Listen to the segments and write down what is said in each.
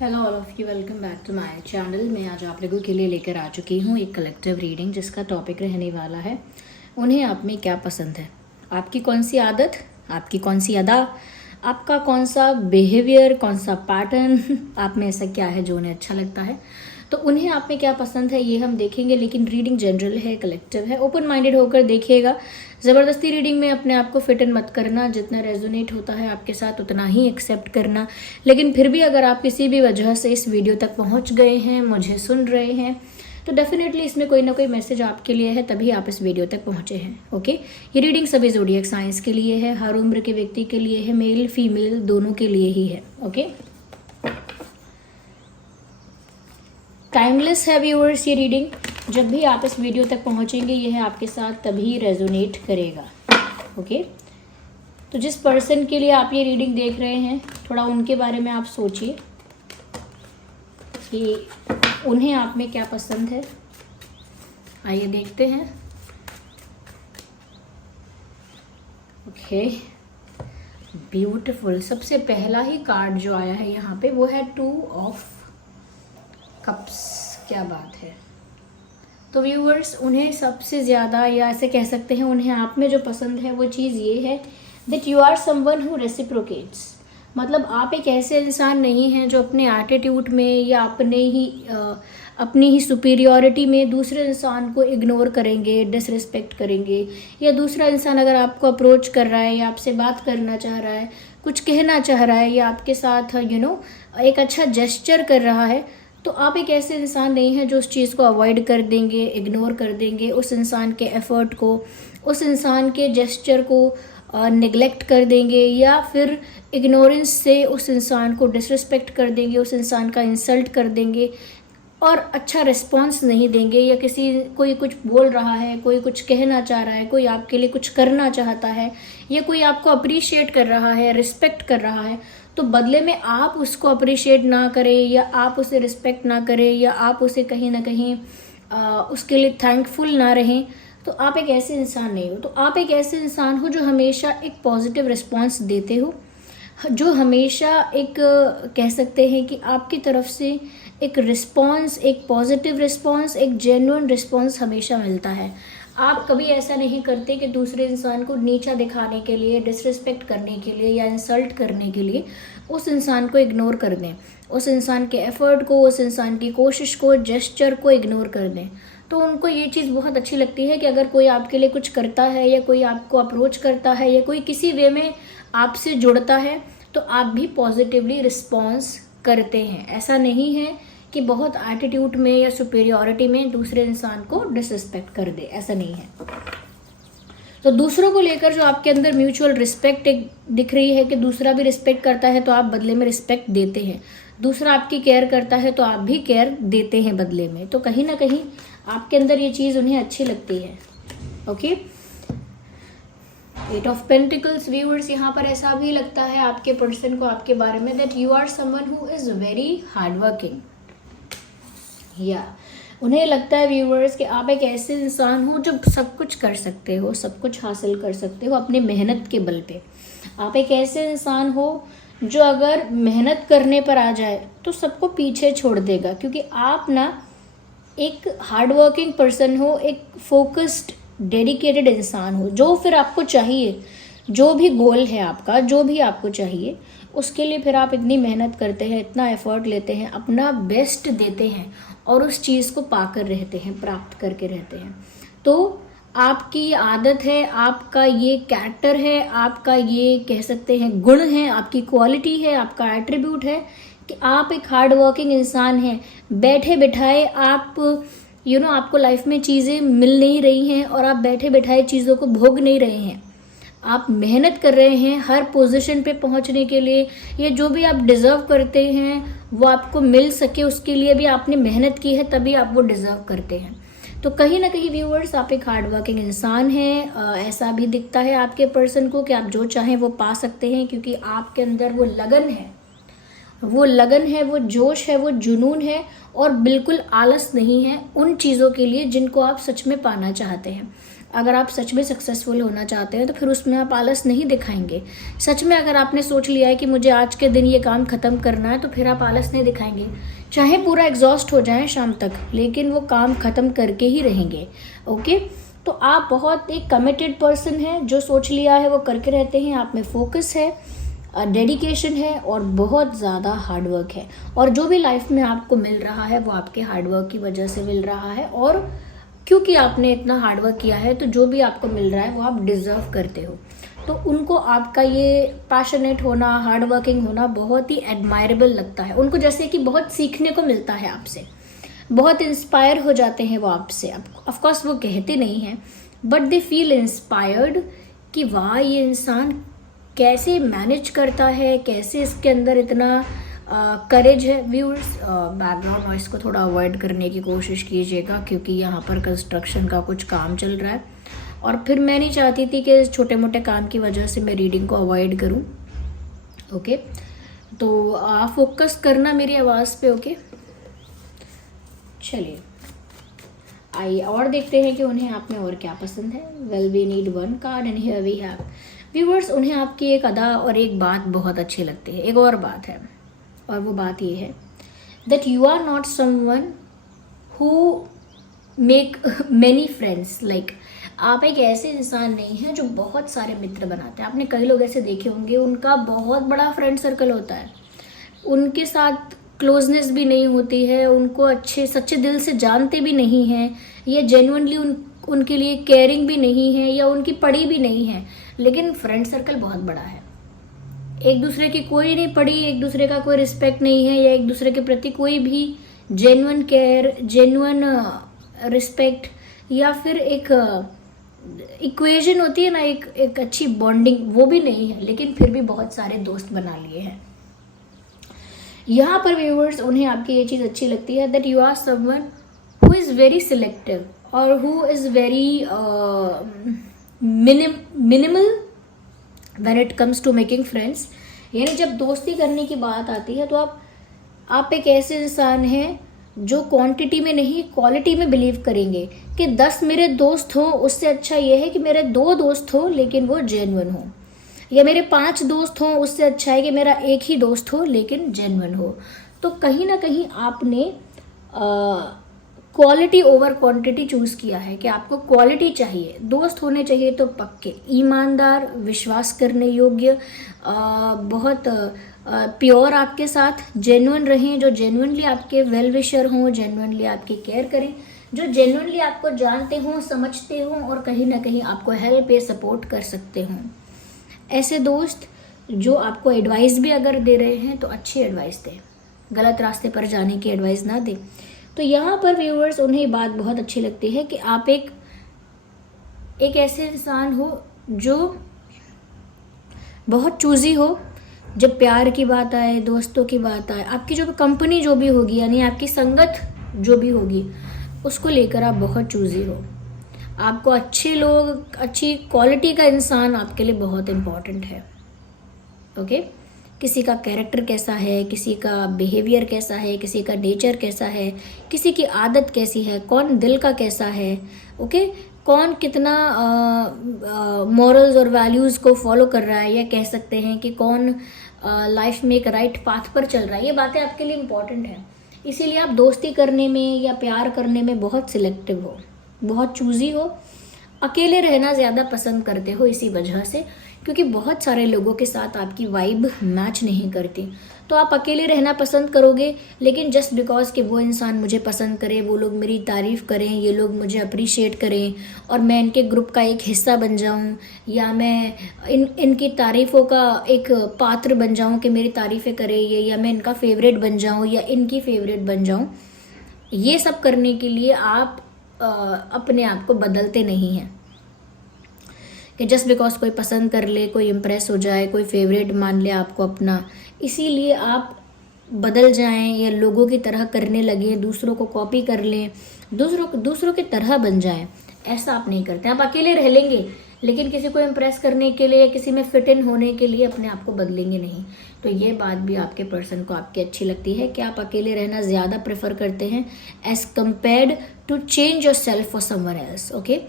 Hello all of you, welcome back to my channel. मैं आज आप लोगों के लिए लेकर आ चुकी हूँ एक कलेक्टिव रीडिंग जिसका टॉपिक रहने वाला है उन्हें आप में क्या पसंद है। आपकी कौन सी आदत, आपकी कौन सी अदा, आपका कौन सा बिहेवियर, कौन सा पैटर्न, आप में ऐसा क्या है जो उन्हें अच्छा लगता है। तो उन्हें आप में क्या पसंद है ये हम देखेंगे, लेकिन रीडिंग जनरल है, कलेक्टिव है, ओपन माइंडेड होकर देखिएगा। ज़बरदस्ती रीडिंग में अपने आप को फिट इन मत करना, जितना रेजोनेट होता है आपके साथ उतना ही एक्सेप्ट करना। लेकिन फिर भी अगर आप किसी भी वजह से इस वीडियो तक पहुंच गए हैं, मुझे सुन रहे हैं, तो डेफिनेटली इसमें कोई ना कोई मैसेज आपके लिए है, तभी आप इस वीडियो तक पहुंचे हैं। ओके, ये रीडिंग सभी ज़ोडिएक साइंस के लिए है, हर उम्र के व्यक्ति के लिए है, मेल फीमेल दोनों के लिए ही है। ओके, टाइमलेस है व्यूअर्स ये रीडिंग। जब भी आप इस वीडियो तक पहुंचेंगे यह आपके साथ तभी रेजोनेट करेगा। ओके, तो जिस पर्सन के लिए आप ये रीडिंग देख रहे हैं, थोड़ा उनके बारे में आप सोचिए कि उन्हें आप में क्या पसंद है। आइए देखते हैं। Okay, beautiful. सबसे पहला ही कार्ड जो आया है यहाँ पे वो है 2 ऑफ कप्स। क्या बात है। तो व्यूअर्स, उन्हें सबसे ज़्यादा, या ऐसे कह सकते हैं उन्हें आप में जो पसंद है वो चीज़ ये है that you are someone who reciprocates. मतलब आप एक ऐसे इंसान नहीं हैं जो अपने एटीट्यूड में या अपनी ही सुपीरियॉरिटी में दूसरे इंसान को इग्नोर करेंगे, डिसरिस्पेक्ट करेंगे, या दूसरा इंसान अगर आपको अप्रोच कर रहा है या आपसे बात करना चाह रहा है, कुछ कहना चाह रहा है या आपके साथ एक अच्छा जेस्चर कर रहा है, तो आप एक ऐसे इंसान नहीं हैं जो उस चीज़ को अवॉइड कर देंगे, इग्नोर कर देंगे, उस इंसान के एफर्ट को, उस इंसान के जेस्चर को नेग्लेक्ट कर देंगे, या फिर इग्नोरेंस से उस इंसान को डिसरिस्पेक्ट कर देंगे, उस इंसान का इंसल्ट कर देंगे और अच्छा रिस्पॉन्स नहीं देंगे। या कोई कुछ बोल रहा है, कोई कुछ कहना चाह रहा है, कोई आपके लिए कुछ करना चाहता है, या कोई आपको अप्रिशिएट कर रहा है, रिस्पेक्ट कर रहा है, तो बदले में आप उसको अप्रिशिएट ना करें, या आप उसे रिस्पेक्ट ना करें, या आप उसे कहीं ना कहीं उसके लिए थैंकफुल ना रहें, तो आप एक ऐसे इंसान नहीं हो। तो आप एक ऐसे इंसान हो जो हमेशा एक पॉजिटिव रिस्पॉन्स देते हो, जो हमेशा एक कह सकते हैं कि आपकी तरफ से एक रिस्पॉन्स, एक पॉजिटिव रिस्पॉन्स, एक जेन्युइन रिस्पॉन्स हमेशा मिलता है। आप कभी ऐसा नहीं करते कि दूसरे इंसान को नीचा दिखाने के लिए, डिसरिस्पेक्ट करने के लिए या इंसल्ट करने के लिए उस इंसान को इग्नोर कर दें, उस इंसान के एफर्ट को, उस इंसान की कोशिश को, जेस्चर को इग्नोर कर दें। तो उनको ये चीज़ बहुत अच्छी लगती है कि अगर कोई आपके लिए कुछ करता है, या कोई आपको अप्रोच करता है, या कोई किसी वे में आपसे जुड़ता है, तो आप भी पॉजिटिवली रिस्पॉन्स करते हैं। ऐसा नहीं है कि बहुत एटीट्यूड में या सुपीरियॉरिटी में दूसरे इंसान को डिसरिस्पेक्ट कर दे, ऐसा नहीं है। तो दूसरों को लेकर जो आपके अंदर म्यूचुअल रिस्पेक्ट एक दिख रही है कि दूसरा भी रिस्पेक्ट करता है तो आप बदले में रिस्पेक्ट देते हैं, दूसरा आपकी केयर करता है तो आप भी केयर देते हैं बदले में। तो कहीं ना कहीं आपके अंदर ये चीज़ उन्हें अच्छी लगती है। ओके, 8 ऑफ पेंटिकल्स व्यूअर्स, यहाँ पर ऐसा भी लगता है आपके पर्सन को आपके बारे में that you are someone who is very hard working. या उन्हें लगता है व्यूअर्स कि आप एक ऐसे इंसान हो जो सब कुछ कर सकते हो, सब कुछ हासिल कर सकते हो अपनी मेहनत के बल पे। आप एक ऐसे इंसान हो जो अगर मेहनत करने पर आ जाए तो सबको पीछे छोड़ देगा, क्योंकि आप ना एक हार्ड वर्किंग पर्सन हो, एक फोकस्ड डेडिकेटेड इंसान हो। जो फिर आपको चाहिए, जो भी गोल है आपका, जो भी आपको चाहिए, उसके लिए फिर आप इतनी मेहनत करते हैं, इतना एफर्ट लेते हैं, अपना बेस्ट देते हैं और उस चीज़ को पाकर रहते हैं, प्राप्त करके रहते हैं। तो आपकी ये आदत है, आपका ये कैरेक्टर है, आपका ये कह सकते हैं गुण है, आपकी क्वालिटी है, आपका एट्रीब्यूट है कि आप एक हार्ड वर्किंग इंसान हैं। बैठे बिठाए आप आपको लाइफ में चीज़ें मिल नहीं रही हैं और आप बैठे बिठाए चीज़ों को भोग नहीं रहे हैं। आप मेहनत कर रहे हैं हर पोजीशन पे पहुंचने के लिए। ये जो भी आप डिज़र्व करते हैं वो आपको मिल सके, उसके लिए भी आपने मेहनत की है, तभी आप वो डिज़र्व करते हैं। तो कहीं ना कहीं व्यूअर्स, आप एक हार्ड वर्किंग इंसान हैं। ऐसा भी दिखता है आपके पर्सन को कि आप जो चाहें वो पा सकते हैं, क्योंकि आपके अंदर वो लगन है, वो जोश है, वो जुनून है, और बिल्कुल आलस नहीं है उन चीज़ों के लिए जिनको आप सच में पाना चाहते हैं। अगर आप सच में सक्सेसफुल होना चाहते हैं तो फिर उसमें आप आलस नहीं दिखाएंगे। सच में अगर आपने सोच लिया है कि मुझे आज के दिन ये काम ख़त्म करना है तो फिर आप आलस नहीं दिखाएंगे, चाहे पूरा एग्जॉस्ट हो जाए शाम तक, लेकिन वो काम ख़त्म करके ही रहेंगे। ओके, तो आप बहुत एक कमिटेड पर्सन हैं, जो सोच लिया है वो करके रहते हैं, आप में फोकस है, डेडिकेशन है और बहुत ज़्यादा हार्डवर्क है। और जो भी लाइफ में आपको मिल रहा है वो आपके हार्डवर्क की वजह से मिल रहा है, और क्योंकि आपने इतना हार्डवर्क किया है तो जो भी आपको मिल रहा है वो आप डिज़र्व करते हो। तो उनको आपका ये पैशनेट होना, हार्डवर्किंग होना बहुत ही एडमायरेबल लगता है उनको, जैसे कि बहुत सीखने को मिलता है आपसे, बहुत इंस्पायर हो जाते हैं वो आपसे। ऑफ कोर्स वो कहते नहीं हैं, बट दे फील इंस्पायर्ड कि वाह ये इंसान कैसे मैनेज करता है, कैसे इसके अंदर इतना करेज है। व्यूअर्स, बैकग्राउंड नॉइस को थोड़ा अवॉइड करने की कोशिश कीजिएगा, क्योंकि यहाँ पर कंस्ट्रक्शन का कुछ काम चल रहा है और फिर मैं नहीं चाहती थी कि छोटे मोटे काम की वजह से मैं रीडिंग को अवॉइड करूँ। ओके, तो आप फोकस करना मेरी आवाज़ पे। ओके, चलिए आइए और देखते हैं कि उन्हें आप में और क्या पसंद है। Well, we need one card and here we have. Viewers, उन्हें आपकी एक अदा और एक बात बहुत अच्छी लगती है। एक और बात है, और वो बात ये है that you are not someone who make many friends. Like, आप एक ऐसे इंसान नहीं हैं जो बहुत सारे मित्र बनाते हैं। आपने कई लोग ऐसे देखे होंगे, उनका बहुत बड़ा फ्रेंड सर्कल होता है, उनके साथ क्लोजनेस भी नहीं होती है, उनको अच्छे सच्चे दिल से जानते भी नहीं हैं, या जेन्युइनली उनके लिए केयरिंग भी नहीं है, या उनकी पड़ी भी नहीं है, लेकिन फ्रेंड सर्कल बहुत बड़ा है। एक दूसरे की कोई नहीं पड़ी, एक दूसरे का कोई रिस्पेक्ट नहीं है, या एक दूसरे के प्रति कोई भी जेन्युइन केयर, जेन्युइन रिस्पेक्ट, या फिर एक इक्वेशन होती है ना, एक अच्छी बॉन्डिंग, वो भी नहीं है, लेकिन फिर भी बहुत सारे दोस्त बना लिए हैं। यहाँ पर व्यूअर्स, उन्हें आपकी ये चीज़ अच्छी लगती है that you are someone who is very selective और who is very minimal when it comes to making friends. यानी जब दोस्ती करने की बात आती है तो आप एक ऐसे इंसान हैं जो क्वांटिटी में नहीं क्वालिटी में बिलीव करेंगे कि 10 मेरे दोस्त हों उससे अच्छा ये है कि मेरे 2 दोस्त हों लेकिन वो जेन्युइन हो, या मेरे 5 दोस्त हों उससे अच्छा है कि मेरा एक ही दोस्त हो लेकिन जेन्युइन हो। तो कहीं ना कहीं आपने क्वालिटी ओवर क्वांटिटी चूज़ किया है कि आपको क्वालिटी चाहिए, दोस्त होने चाहिए तो पक्के, ईमानदार, विश्वास करने योग्य, बहुत प्योर आपके साथ, जेन्युइन रहें, जो जेन्युइनली आपके वेल विशर हों, जेन्युइनली आपकी केयर करें, जो जेन्युइनली आपको जानते हों, समझते हों और कहीं ना कहीं आपको हेल्प या सपोर्ट कर सकते हों। ऐसे दोस्त जो आपको एडवाइस भी अगर दे रहे हैं तो अच्छी एडवाइस दें, गलत रास्ते पर जाने की एडवाइस ना दें। तो यहाँ पर व्यूअर्स, उन्हें ये बात बहुत अच्छी लगती है कि आप एक ऐसे इंसान हो जो बहुत चूज़ी हो। जब प्यार की बात आए, दोस्तों की बात आए, आपकी जो कंपनी जो भी होगी, यानी आपकी संगत जो भी होगी, उसको लेकर आप बहुत चूज़ी हो। आपको अच्छे लोग, अच्छी क्वालिटी का इंसान आपके लिए बहुत इम्पॉर्टेंट है। ओके, किसी का कैरेक्टर कैसा है, किसी का बिहेवियर कैसा है, किसी का नेचर कैसा है, किसी की आदत कैसी है, कौन दिल का कैसा है, ओके, कौन कितना मॉरल्स और वैल्यूज़ को फॉलो कर रहा है, या कह सकते हैं कि कौन लाइफ में एक राइट पाथ पर चल रहा है, ये बातें आपके लिए इम्पॉर्टेंट हैं। इसीलिए आप दोस्ती करने में या प्यार करने में बहुत सिलेक्टिव हो, बहुत चूज़ी हो, अकेले रहना ज़्यादा पसंद करते हो इसी वजह से, क्योंकि बहुत सारे लोगों के साथ आपकी वाइब मैच नहीं करती। तो आप अकेले रहना पसंद करोगे, लेकिन जस्ट बिकॉज कि वो इंसान मुझे पसंद करे, वो लोग मेरी तारीफ़ करें, ये लोग मुझे अप्रिशिएट करें और मैं इनके ग्रुप का एक हिस्सा बन जाऊं, या मैं इनकी तारीफ़ों का एक पात्र बन जाऊं कि मेरी तारीफ़ें करें ये, या मैं इनका फेवरेट बन जाऊं या इनकी फेवरेट बन जाऊं, ये सब करने के लिए आप अपने आप को बदलते नहीं हैं कि जस्ट बिकॉज कोई पसंद कर ले, कोई इम्प्रेस हो जाए, कोई फेवरेट मान ले आपको अपना, इसीलिए आप बदल जाएं या लोगों की तरह करने लगें, दूसरों को कॉपी कर लें, दूसरों की तरह बन जाएं। ऐसा आप नहीं करते। आप अकेले रह लेंगे लेकिन किसी को इम्प्रेस करने के लिए, किसी में फिट इन होने के लिए अपने आप को बदलेंगे नहीं। तो ये बात भी आपके पर्सन को आपकी अच्छी लगती है कि आप अकेले रहना ज़्यादा प्रेफर करते हैं as compared to change yourself for someone else. Okay,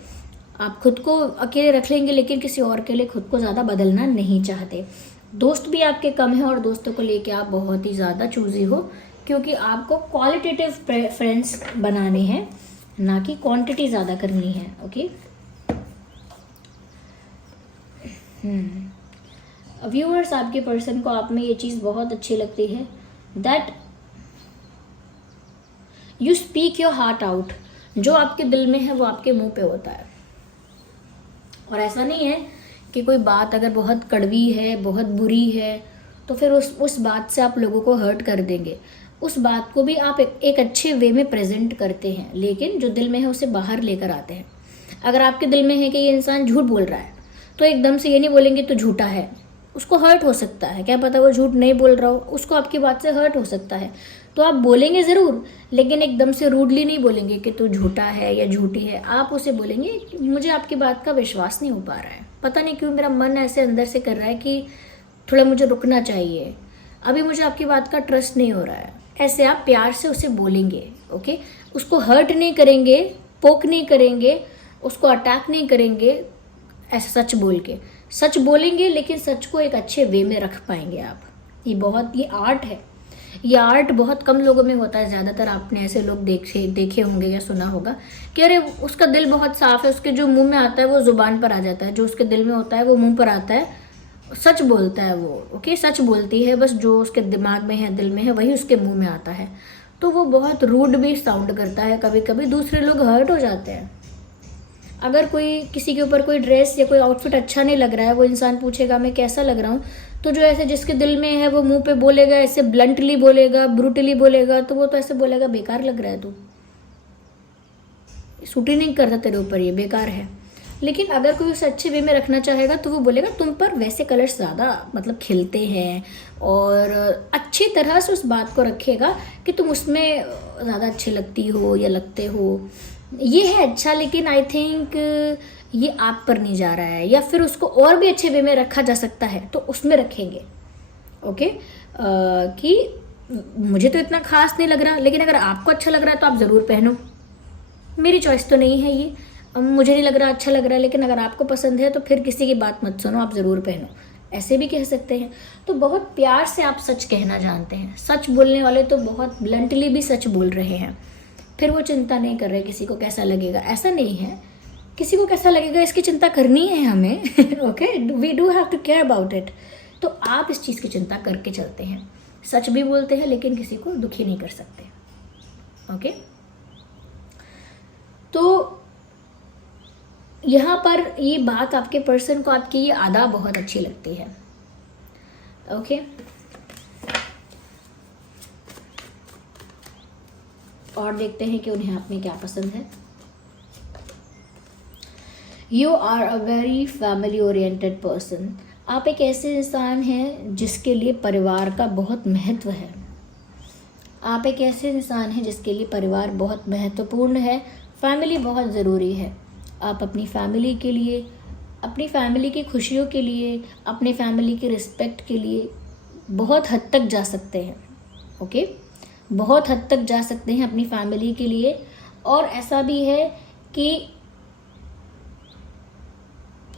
आप खुद को अकेले रख लेंगे लेकिन किसी और के लिए खुद को ज़्यादा बदलना नहीं चाहते। दोस्त भी आपके कम हैं और दोस्तों को लेके आप बहुत ही ज़्यादा चूजी हो, क्योंकि आपको क्वालिटेटिव फ्रेंड्स बनाने हैं, ना कि क्वांटिटी ज़्यादा करनी है। ओके, व्यूअर्स, आपके पर्सन को आप में ये चीज़ बहुत अच्छी लगती है, that you speak your heart out. जो आपके दिल में है वो आपके मुंह पे होता है। और ऐसा नहीं है कि कोई बात अगर बहुत कड़वी है, बहुत बुरी है, तो फिर उस बात से आप लोगों को हर्ट कर देंगे। उस बात को भी आप एक अच्छे वे में प्रेजेंट करते हैं, लेकिन जो दिल में है उसे बाहर लेकर आते हैं। अगर आपके दिल में है कि ये इंसान झूठ बोल रहा है, तो एकदम से ये नहीं बोलेंगे तो झूठा है। उसको हर्ट हो सकता है, क्या पता वो झूठ नहीं बोल रहा हो, उसको आपकी बात से हर्ट हो सकता है। तो आप बोलेंगे ज़रूर, लेकिन एकदम से रूडली नहीं बोलेंगे कि तू झूठा है या झूठी है। आप उसे बोलेंगे मुझे आपकी बात का विश्वास नहीं हो पा रहा है, पता नहीं क्यों मेरा मन ऐसे अंदर से कर रहा है कि थोड़ा मुझे रुकना चाहिए, अभी मुझे आपकी बात का ट्रस्ट नहीं हो रहा है। ऐसे आप प्यार से उसे बोलेंगे। ओके, उसको हर्ट नहीं करेंगे, पोक नहीं करेंगे, उसको अटैक नहीं करेंगे, ऐसा सच बोल के। सच बोलेंगे लेकिन सच को एक अच्छे वे में रख पाएंगे आप। ये आर्ट है। ये आर्ट बहुत कम लोगों में होता है। ज़्यादातर आपने ऐसे लोग देखे होंगे या सुना होगा कि अरे उसका दिल बहुत साफ है, उसके जो मुंह में आता है वो जुबान पर आ जाता है, जो उसके दिल में होता है वो मुंह पर आता है, सच बोलता है वो। ओके, सच बोलती है, बस जो उसके दिमाग में है, दिल में है, वही उसके मुंह में आता है। तो वो बहुत रूड भी साउंड करता है, कभी कभी दूसरे लोग हर्ट हो जाते हैं। अगर कोई किसी के ऊपर कोई ड्रेस या कोई आउटफिट अच्छा नहीं लग रहा है, वो इंसान पूछेगा मैं कैसा लग रहा हूँ, तो जो ऐसे जिसके दिल में है वो मुंह पे बोलेगा, ऐसे ब्लंटली बोलेगा, ब्रूटली बोलेगा, तो वो तो ऐसे बोलेगा बेकार लग रहा है, तू सूट ही नहीं करता तेरे ऊपर, ये बेकार है। लेकिन अगर कोई उसे अच्छे वे में रखना चाहेगा तो वो बोलेगा तुम पर वैसे कलर्स ज़्यादा मतलब खिलते हैं, और अच्छी तरह से उस बात को रखेगा कि तुम उसमें ज़्यादा अच्छी लगती हो या लगते हो। ये है अच्छा, लेकिन आई थिंक ये आप पर नहीं जा रहा है, या फिर उसको और भी अच्छे वे में रखा जा सकता है तो उसमें रखेंगे। ओके, कि मुझे तो इतना खास नहीं लग रहा, लेकिन अगर आपको अच्छा लग रहा है तो आप ज़रूर पहनो, मेरी चॉइस तो नहीं है ये, मुझे नहीं लग रहा अच्छा लग रहा है, लेकिन अगर आपको पसंद है तो फिर किसी की बात मत सुनो, आप ज़रूर पहनो, ऐसे भी कह सकते हैं। तो बहुत प्यार से आप सच कहना जानते हैं। सच बोलने वाले तो बहुत ब्लंटली भी सच बोल रहे हैं, फिर वो चिंता नहीं कर रहे किसी को कैसा लगेगा। ऐसा नहीं है, किसी को कैसा लगेगा इसकी चिंता करनी है हमें। Okay, we do have to care about it. तो आप इस चीज़ की चिंता करके चलते हैं, सच भी बोलते हैं लेकिन किसी को दुखी नहीं कर सकते। ओके, तो यहाँ पर ये बात आपके पर्सन को आपकी ये आदा बहुत अच्छी लगती है। ओके, और देखते हैं कि उन्हें आप में क्या पसंद है। You are a very family oriented person. आप एक ऐसे इंसान हैं जिसके लिए परिवार का बहुत महत्व है। आप एक ऐसे इंसान हैं जिसके लिए परिवार बहुत महत्वपूर्ण है, फैमिली बहुत ज़रूरी है। आप अपनी फैमिली के लिए, अपनी फैमिली की खुशियों के लिए, अपनी फैमिली की रिस्पेक्ट के लिए बहुत हद तक जा सकते हैं। ओके, बहुत हद तक जा सकते हैं अपनी फैमिली के लिए। और ऐसा भी है कि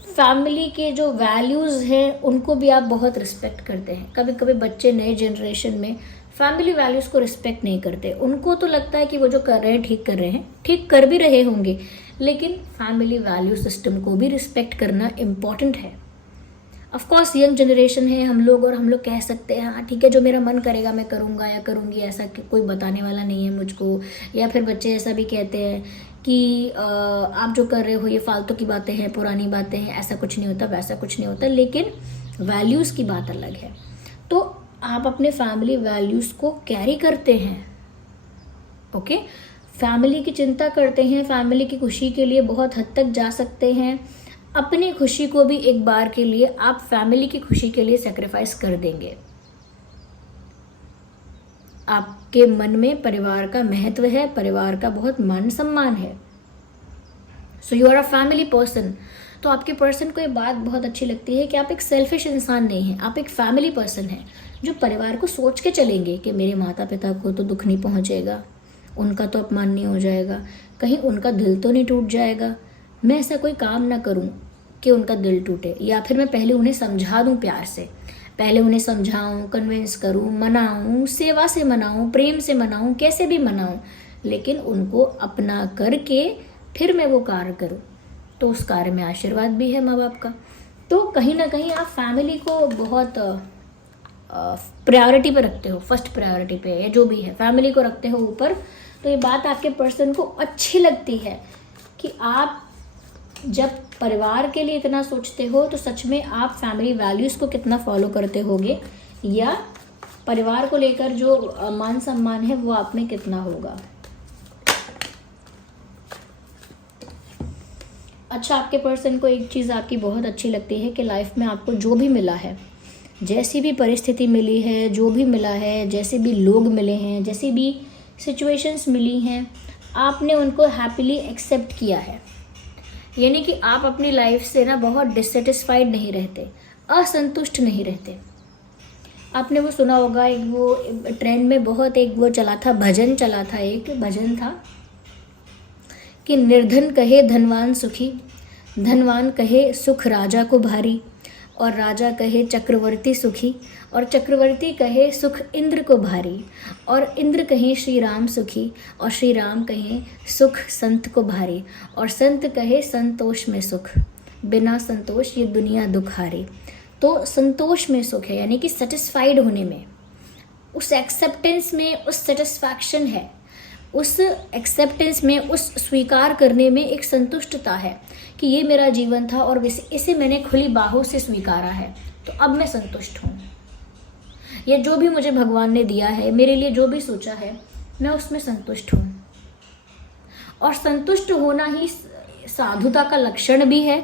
फैमिली के जो वैल्यूज़ हैं उनको भी आप बहुत रिस्पेक्ट करते हैं। कभी कभी बच्चे नए जनरेशन में फैमिली वैल्यूज़ को रिस्पेक्ट नहीं करते। उनको तो लगता है कि वो जो कर रहे हैं ठीक कर रहे हैं, ठीक कर भी रहे होंगे, लेकिन फैमिली वैल्यू सिस्टम को भी रिस्पेक्ट करना इम्पॉर्टेंट है। ऑफ कोर्स यंग जनरेशन है हम लोग, और हम लोग कह सकते हैं हाँ ठीक है जो मेरा मन करेगा मैं करूँगा या करूँगी, ऐसा कोई बताने वाला नहीं है मुझको। या फिर बच्चे ऐसा भी कहते हैं कि आप जो कर रहे हो ये फालतू की बातें हैं, पुरानी बातें हैं, ऐसा कुछ नहीं होता, वैसा कुछ नहीं होता। लेकिन वैल्यूज़ की बात अलग है। तो आप अपने फैमिली वैल्यूज़ को कैरी करते हैं। ओके, फैमिली की चिंता करते हैं, फैमिली की खुशी के लिए बहुत हद तक जा सकते हैं। अपनी खुशी को भी एक बार के लिए आप फैमिली की खुशी के लिए सेक्रीफाइस कर देंगे। आपके मन में परिवार का महत्व है, परिवार का बहुत मान सम्मान है। So you are a family person. तो आपके पर्सन को ये बात बहुत अच्छी लगती है कि आप एक सेल्फिश इंसान नहीं हैं, आप एक फैमिली पर्सन हैं जो परिवार को सोच के चलेंगे कि मेरे माता पिता को तो दुख नहीं पहुंचेगा, उनका तो अपमान नहीं हो जाएगा, कहीं उनका दिल तो नहीं टूट जाएगा, मैं ऐसा कोई काम ना करूं कि उनका दिल टूटे, या फिर मैं पहले उन्हें समझा दूं प्यार से, पहले उन्हें समझाऊं, कन्विंस करूं, मनाऊं, सेवा से मनाऊं, प्रेम से मनाऊं, कैसे भी मनाऊं, लेकिन उनको अपना करके फिर मैं वो कार्य करूं। तो उस कार्य में आशीर्वाद भी है माँ बाप का। तो कहीं ना कहीं आप फैमिली को बहुत प्रायोरिटी पे रखते हो, फर्स्ट प्रायोरिटी पे, या जो भी है फैमिली को रखते हो ऊपर। तो ये बात आपके पर्सन को अच्छी लगती है कि आप जब परिवार के लिए इतना सोचते हो तो सच में आप फैमिली वैल्यूज़ को कितना फॉलो करते होगे, या परिवार को लेकर जो मान सम्मान है वो आप में कितना होगा। अच्छा, आपके पर्सन को एक चीज़ आपकी बहुत अच्छी लगती है कि लाइफ में आपको जो भी मिला है, जैसी भी परिस्थिति मिली है, जो भी मिला है, जैसे भी लोग मिले हैं, जैसी भी सिचुएशंस मिली हैं, आपने उनको हैप्पीली एक्सेप्ट किया है। यानी कि आप अपनी लाइफ से ना बहुत डिससेटिस्फाइड नहीं रहते, असंतुष्ट नहीं रहते। आपने वो सुना होगा, एक वो ट्रेंड में बहुत एक वो चला था, भजन चला था, एक भजन था कि निर्धन कहे धनवान सुखी, धनवान कहे सुख राजा को भारी, और राजा कहे चक्रवर्ती सुखी, और चक्रवर्ती कहे सुख इंद्र को भारी, और इंद्र कहे श्री राम सुखी, और श्री राम कहे सुख संत को भारी, और संत कहे संतोष में सुख, बिना संतोष ये दुनिया दुखारी। तो संतोष में सुख है, यानी कि सेटिस्फाइड होने में, उस एक्सेप्टेंस में उस सेटिस्फैक्शन है, उस एक्सेप्टेंस में, उस स्वीकार करने में एक संतुष्टता है कि ये मेरा जीवन था और इसे मैंने खुली बाहों से स्वीकारा है, तो अब मैं संतुष्ट हूँ। ये जो भी मुझे भगवान ने दिया है, मेरे लिए जो भी सोचा है, मैं उसमें संतुष्ट हूँ। और संतुष्ट होना ही साधुता का लक्षण भी है,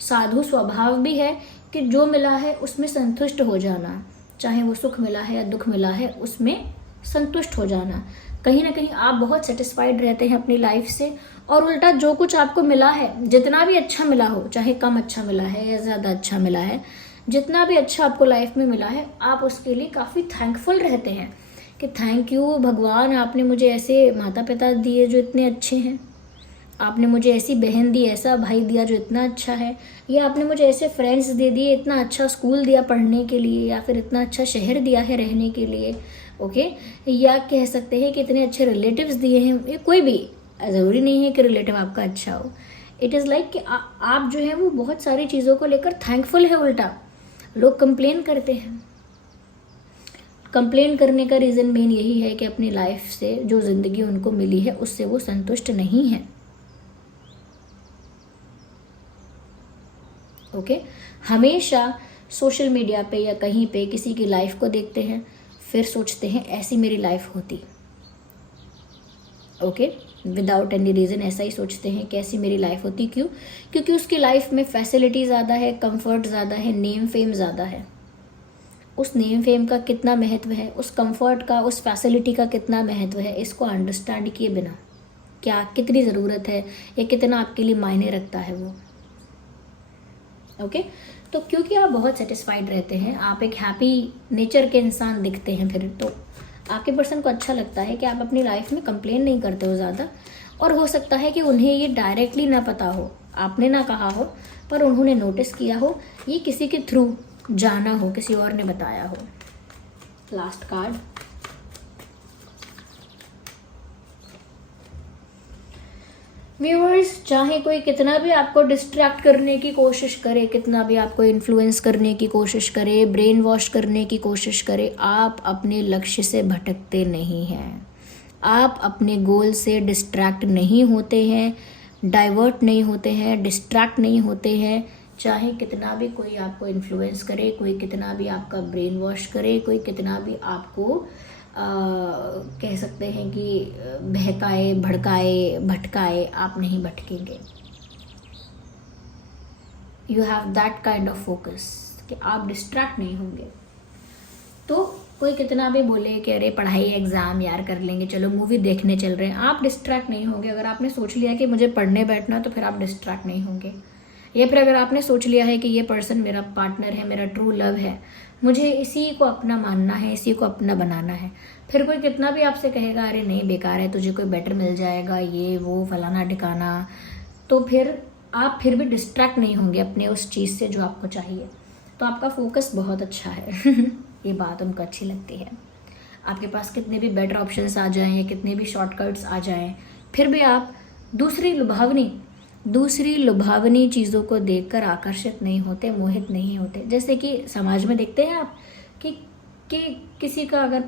साधु स्वभाव भी है कि जो मिला है उसमें संतुष्ट हो जाना, चाहे वो सुख मिला है या दुख मिला है, उसमें संतुष्ट हो जाना। कहीं ना कहीं आप बहुत सेटिस्फाइड रहते हैं अपनी लाइफ से, और उल्टा जो कुछ आपको मिला है, जितना भी अच्छा मिला हो, चाहे कम अच्छा मिला है या ज़्यादा अच्छा मिला है, जितना भी अच्छा आपको लाइफ में मिला है, आप उसके लिए काफ़ी थैंकफुल रहते हैं कि थैंक यू भगवान, आपने मुझे ऐसे माता पिता दिए जो इतने अच्छे हैं, आपने मुझे ऐसी बहन दी, ऐसा भाई दिया जो इतना अच्छा है, या आपने मुझे ऐसे फ्रेंड्स दे दिए, इतना अच्छा स्कूल दिया पढ़ने के लिए, या फिर इतना अच्छा शहर दिया है रहने के लिए, ओके। या कह सकते हैं कि इतने अच्छे रिलेटिव्स दिए हैं। ये कोई भी ज़रूरी नहीं है कि रिलेटिव आपका अच्छा हो, इट इज़ लाइक कि आप जो है वो बहुत सारी चीज़ों को लेकर थैंकफुल है। उल्टा लोग कंप्लेन करते हैं, कंप्लेन करने का रीज़न मेन यही है कि अपनी लाइफ से जो ज़िंदगी उनको मिली है उससे वो संतुष्ट नहीं है, ओके। हमेशा सोशल मीडिया पे या कहीं पे किसी की लाइफ को देखते हैं, फिर सोचते हैं ऐसी मेरी लाइफ होती, ओके, विदाउट एनी रीज़न ऐसा ही सोचते हैं कि ऐसी मेरी लाइफ होती। क्यों? क्योंकि उसकी लाइफ में फैसिलिटी ज़्यादा है, कंफर्ट ज़्यादा है, नेम फेम ज़्यादा है। उस नेम फेम का कितना महत्व है, उस कंफर्ट का, उस फैसिलिटी का कितना महत्व है, इसको अंडरस्टैंड किए बिना क्या कितनी ज़रूरत है या कितना आपके लिए मायने रखता है वो, ओके। तो क्योंकि आप बहुत सेटिस्फाइड रहते हैं, आप एक हैप्पी नेचर के इंसान दिखते हैं, फिर तो आपके पर्सन को अच्छा लगता है कि आप अपनी लाइफ में कंप्लेन नहीं करते हो ज़्यादा। और हो सकता है कि उन्हें ये डायरेक्टली ना पता हो, आपने ना कहा हो, पर उन्होंने नोटिस किया हो, ये किसी के थ्रू जाना हो, किसी और ने बताया हो। लास्ट कार्ड, व्यूअर्स, चाहे कोई कितना भी आपको डिस्ट्रैक्ट करने की कोशिश करे, कितना भी आपको इन्फ्लुएंस करने की कोशिश करे, ब्रेन वॉश करने की कोशिश करे, आप अपने लक्ष्य से भटकते नहीं हैं, आप अपने गोल से डिस्ट्रैक्ट नहीं होते हैं, डाइवर्ट नहीं होते हैं, डिस्ट्रैक्ट नहीं होते हैं। चाहे कितना भी कोई आपको इन्फ्लुएंस करे, कोई कितना भी आपका ब्रेन वॉश करे, कोई कितना भी आपको कह सकते हैं कि बहकाए, भड़काए, भटकाए, आप नहीं भटकेंगे। You have that kind of focus कि आप डिस्ट्रैक्ट नहीं होंगे। तो कोई कितना भी बोले कि अरे पढ़ाई एग्ज़ाम यार कर लेंगे, चलो मूवी देखने चल रहे हैं, आप डिस्ट्रैक्ट नहीं होंगे। अगर आपने सोच लिया कि मुझे पढ़ने बैठना, तो फिर आप डिस्ट्रैक्ट नहीं होंगे। या फिर अगर आपने सोच लिया है कि ये पर्सन मेरा पार्टनर है, मेरा ट्रू लव है, मुझे इसी को अपना मानना है, इसी को अपना बनाना है, फिर कोई कितना भी आपसे कहेगा अरे नहीं बेकार है, तुझे कोई बेटर मिल जाएगा, ये वो फलाना ठिकाना, तो फिर आप फिर भी डिस्ट्रैक्ट नहीं होंगे अपने उस चीज़ से जो आपको चाहिए। तो आपका फोकस बहुत अच्छा है ये बात उनको अच्छी लगती है। आपके पास कितने भी बेटर ऑप्शंस आ जाएं या कितने भी शॉर्टकट्स आ जाएं, फिर भी आप दूसरी लुभावनी चीज़ों को देखकर आकर्षित नहीं होते, मोहित नहीं होते। जैसे कि समाज में देखते हैं आप कि किसी का अगर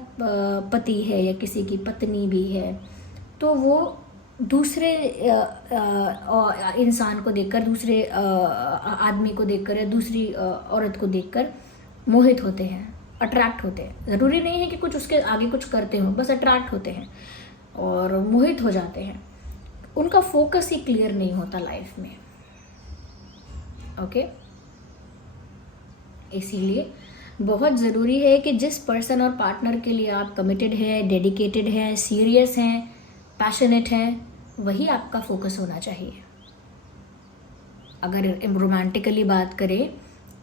पति है या किसी की पत्नी भी है, तो वो दूसरे इंसान को देखकर, दूसरे आदमी को देखकर या दूसरी औरत को देखकर मोहित होते हैं, अट्रैक्ट होते हैं। ज़रूरी नहीं है कि कुछ उसके आगे कुछ करते हो, बस अट्रैक्ट होते हैं और मोहित हो जाते हैं। उनका फोकस ही क्लियर नहीं होता लाइफ में। ओके, इसीलिए बहुत ज़रूरी है कि जिस पर्सन और पार्टनर के लिए आप कमिटेड है, डेडिकेटेड है, सीरियस हैं, पैशनेट हैं, वही आपका फोकस होना चाहिए। अगर रोमांटिकली बात करें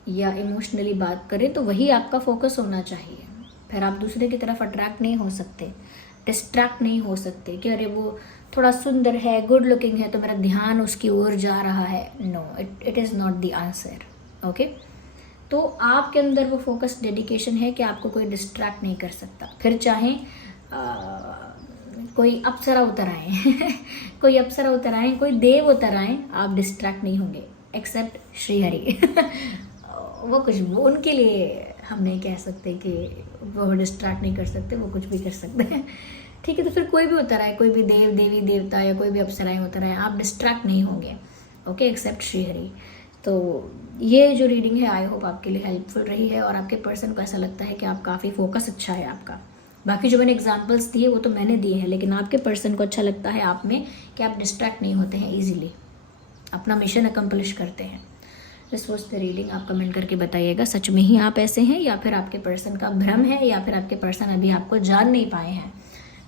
या इमोशनली बात करें तो वही आपका फोकस होना चाहिए। फिर आप दूसरे की तरफ अट्रैक्ट नहीं हो सकते, डिस्ट्रैक्ट नहीं हो सकते कि अरे वो थोड़ा सुंदर है, गुड लुकिंग है तो मेरा ध्यान उसकी ओर जा रहा है। No, it is not the answer. Okay, तो आपके अंदर वो फोकस, डेडिकेशन है कि आपको कोई डिस्ट्रैक्ट नहीं कर सकता। फिर चाहे कोई अप्सरा उतर आए कोई अप्सरा उतर आए, कोई देव उतर आए, आप डिस्ट्रैक्ट नहीं होंगे एक्सेप्ट श्रीहरि वो कुछ, वो उनके लिए हम नहीं कह सकते कि वो डिस्ट्रैक्ट नहीं कर सकते, वो कुछ भी कर सकते हैं। ठीक है, तो फिर कोई भी उतर आए, कोई भी देव, देवी, देवता या कोई भी अप्सराएं उतर आए, आप डिस्ट्रैक्ट नहीं होंगे। Okay, except Shrihari. तो ये जो रीडिंग है आई होप आपके लिए हेल्पफुल रही है और आपके पर्सन को ऐसा लगता है कि आप काफ़ी फोकस अच्छा है आपका। बाकी जो मैंने एग्जांपल्स दिए वो तो मैंने दिए हैं, लेकिन आपके पर्सन को अच्छा लगता है आप में कि आप डिस्ट्रैक्ट नहीं होते हैं इजीली, अपना मिशन अकम्प्लिश करते हैं। This was the reading. आप कमेंट करके बताइएगा सच में ही आप ऐसे हैं या फिर आपके पर्सन का भ्रम है या फिर आपके पर्सन अभी आपको जान नहीं पाए हैं।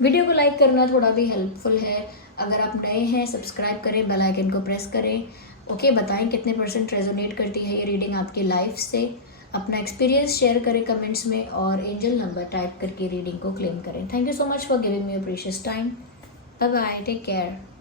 वीडियो को लाइक करना थोड़ा भी हेल्पफुल है। अगर आप नए हैं सब्सक्राइब करें, बेल आइकन को प्रेस करें। ओके, बताएं कितने % रेजोनेट करती है ये रीडिंग आपकी लाइफ से। अपना एक्सपीरियंस शेयर करें कमेंट्स में और एंजल नंबर टाइप करके रीडिंग को क्लेम करें। Thank you so much for giving me your precious time. Bye bye, take care.